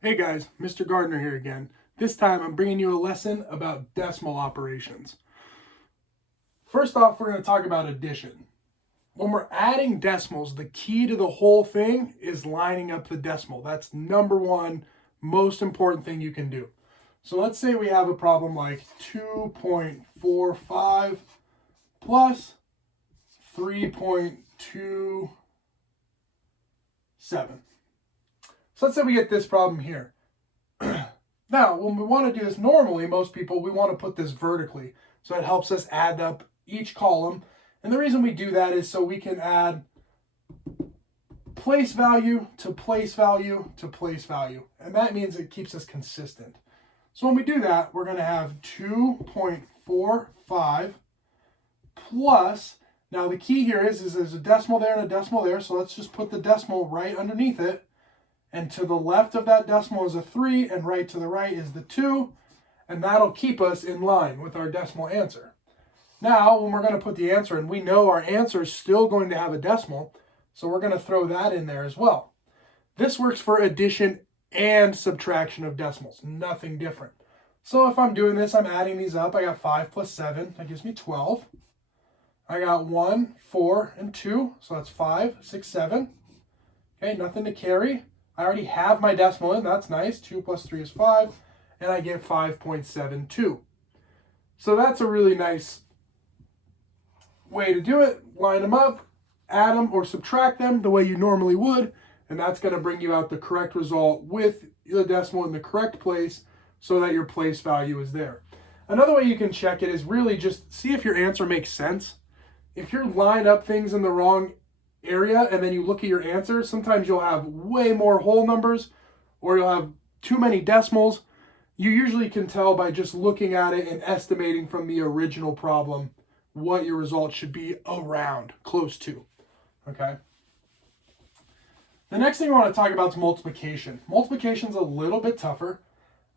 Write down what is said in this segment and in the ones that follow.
Hey guys, Mr. Gardner here again. This time I'm bringing you a lesson about decimal operations. First off, we're going to talk about addition. When we're adding decimals, the key to the whole thing is lining up the decimal. That's number one most important thing you can do. So let's say we have a problem like 2.45 plus 3.27. So let's say we get this problem here. Now, when we want to do this normally, most people, we want to put this vertically. So it helps us add up each column. And the reason we do that is so we can add place value to place value to place value. And that means it keeps us consistent. So when we do that, we're going to have 2.45 plus, now the key here is there's a decimal there and a decimal there. So let's just put the decimal right underneath it. And to the left of that decimal is a 3, and right to the right is the 2. And that'll keep us in line with our decimal answer. Now, when we're going to put the answer in, we know our answer is still going to have a decimal, so we're going to throw that in there as well. This works for addition and subtraction of decimals, nothing different. So if I'm doing this, I'm adding these up. I got 5 plus 7, that gives me 12. I got 1, 4, and 2, so that's 5, 6, 7. Okay, nothing to carry. I already have my decimal in, that's nice. 2 plus 3 is 5, and I get 5.72. So that's a really nice way to do it. Line them up, add them or subtract them the way you normally would, and that's going to bring you out the correct result with the decimal in the correct place so that your place value is there. Another way you can check it is really just see if your answer makes sense. If you line up things in the wrong area and then you look at your answer, sometimes you'll have way more whole numbers or you'll have too many decimals. You usually can tell by just looking at it and estimating from the original problem what your result should be around, close to. Okay. The next thing I want to talk about is multiplication. Multiplication is a little bit tougher.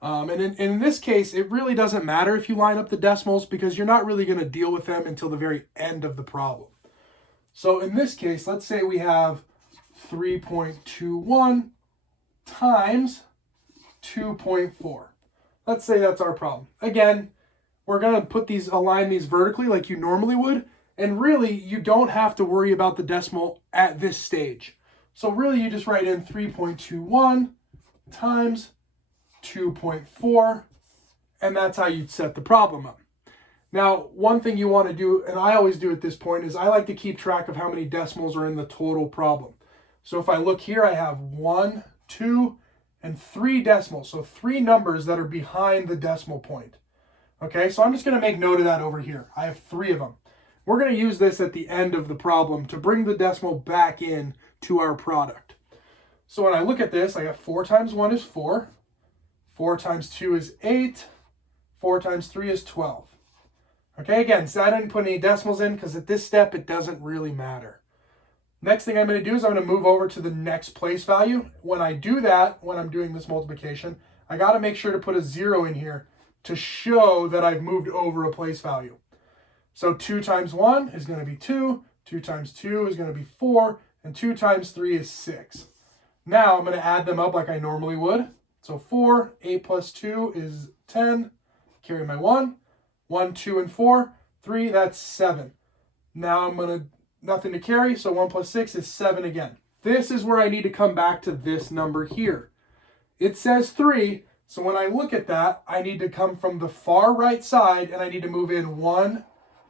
And in this case, it really doesn't matter if you line up the decimals because you're not really going to deal with them until the very end of the problem. So in this case, let's say we have 3.21 times 2.4. Let's say that's our problem. Again, we're going to align these vertically like you normally would. And really, you don't have to worry about the decimal at this stage. So really, you just write in 3.21 times 2.4. And that's how you'd set the problem up. Now, one thing you want to do, and I always do at this point, is I like to keep track of how many decimals are in the total problem. So if I look here, I have 1, 2, and 3 decimals. So 3 numbers that are behind the decimal point. Okay, so I'm just going to make note of that over here. I have 3 of them. We're going to use this at the end of the problem to bring the decimal back in to our product. So when I look at this, I got 4 times 1 is 4. 4 times 2 is 8. 4 times 3 is 12. Okay, again, so I didn't put any decimals in because at this step, it doesn't really matter. Next thing I'm going to do is I'm going to move over to the next place value. When I do that, when I'm doing this multiplication, I got to make sure to put a 0 in here to show that I've moved over a place value. So 2 times 1 is going to be 2, 2 times 2 is going to be 4, and 2 times 3 is 6. Now I'm going to add them up like I normally would. So 4, 8 plus 2 is 10, carry my 1. 1, 2, and 4, 3, that's 7. Now I'm going to, nothing to carry, so 1 plus 6 is 7 again. This is where I need to come back to this number here. It says 3, so when I look at that, I need to come from the far right side, and I need to move in 1,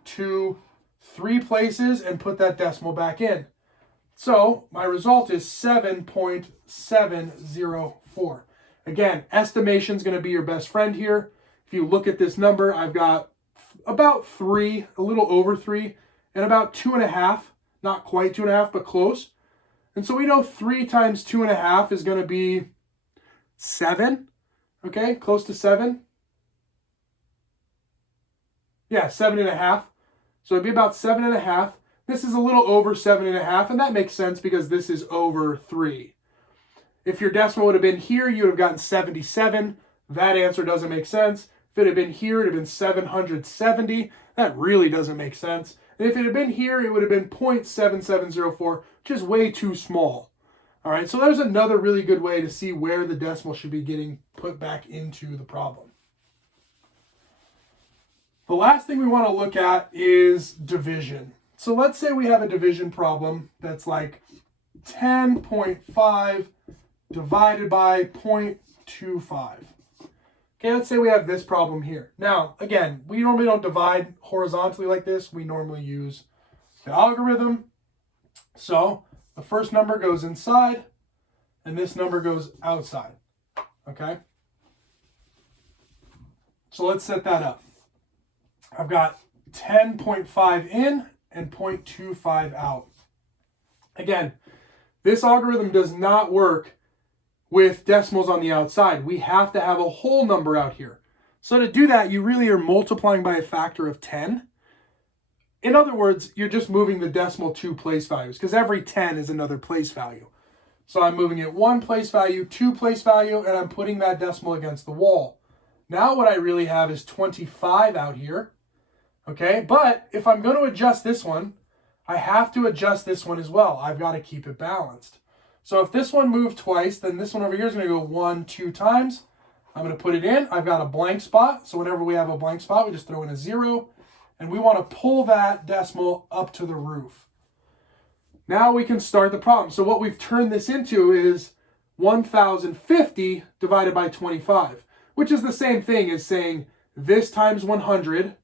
2, 3 places and put that decimal back in. So my result is 7.704. Again, estimation is going to be your best friend here. If you look at this number, I've got about 3, a little over 3, and about 2.5, not quite 2.5, but close. And so we know 3 times 2.5 is going to be 7, okay, close to 7. Yeah, 7.5. So it'd be about 7.5. This is a little over 7.5, and that makes sense because this is over 3. If your decimal would have been here, you would have gotten 77. That answer doesn't make sense. If it had been here, it would have been 770. That really doesn't make sense. And if it had been here, it would have been 0.7704, which is way too small. All right, so there's another really good way to see where the decimal should be getting put back into the problem. The last thing we want to look at is division. So let's say we have a division problem that's like 10.5 divided by 0.25. Okay, let's say we have this problem here. Now, again, we normally don't divide horizontally like this. We normally use the algorithm. So the first number goes inside, and this number goes outside. Okay? So let's set that up. I've got 10.5 in and 0.25 out. Again, this algorithm does not work with decimals on the outside. We have to have a whole number out here. So to do that, you really are multiplying by a factor of 10. In other words, you're just moving the decimal 2 place values, because every 10 is another place value. So I'm moving it 1 place value, 2 place value, and I'm putting that decimal against the wall. Now what I really have is 25 out here. Okay, but if I'm going to adjust this one, I have to adjust this one as well. I've got to keep it balanced. So if this one moved twice, then this one over here is going to go 1, 2 times. I'm going to put it in. I've got a blank spot. So whenever we have a blank spot, we just throw in a 0. And we want to pull that decimal up to the roof. Now we can start the problem. So what we've turned this into is 1,050 divided by 25, which is the same thing as saying this times 100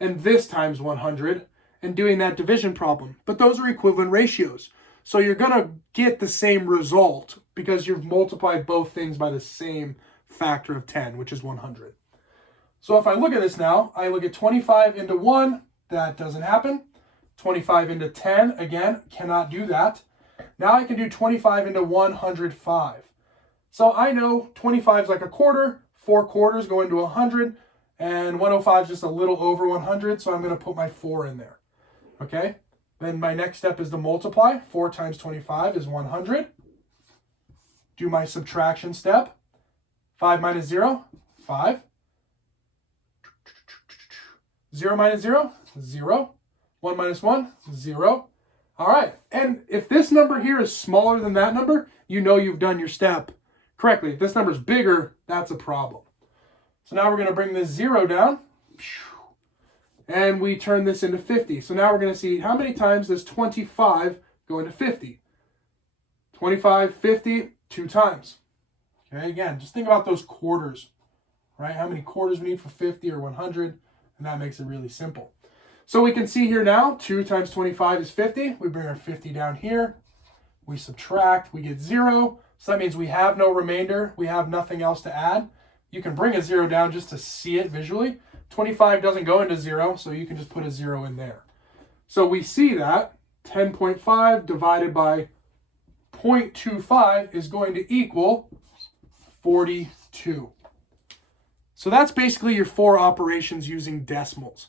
and this times 100 and doing that division problem. But those are equivalent ratios. So you're going to get the same result because you've multiplied both things by the same factor of 10, which is 100. So if I look at this now, I look at 25 into 1, that doesn't happen. 25 into 10, again, cannot do that. Now I can do 25 into 105. So I know 25 is like a quarter, 4 quarters go into 100, and 105 is just a little over 100, so I'm going to put my 4 in there. Okay? Then my next step is to multiply. 4 times 25 is 100. Do my subtraction step. 5 minus 0, 5. 0 minus 0, 0. 1 minus 1, 0. All right. And if this number here is smaller than that number, you know you've done your step correctly. If this number is bigger, that's a problem. So now we're going to bring this 0 down. And we turn this into 50. So now we're going to see how many times does 25 go into 50. 25, 50, 2 times. Okay, again, just think about those quarters, right? How many quarters we need for 50 or 100, and that makes it really simple. So we can see here now, 2 times 25 is 50. We bring our 50 down here. We subtract, we get 0. So that means we have no remainder. We have nothing else to add. You can bring a 0 down just to see it visually. 25 doesn't go into 0, so you can just put a 0 in there. So we see that 10.5 divided by 0.25 is going to equal 42. So that's basically your 4 operations using decimals.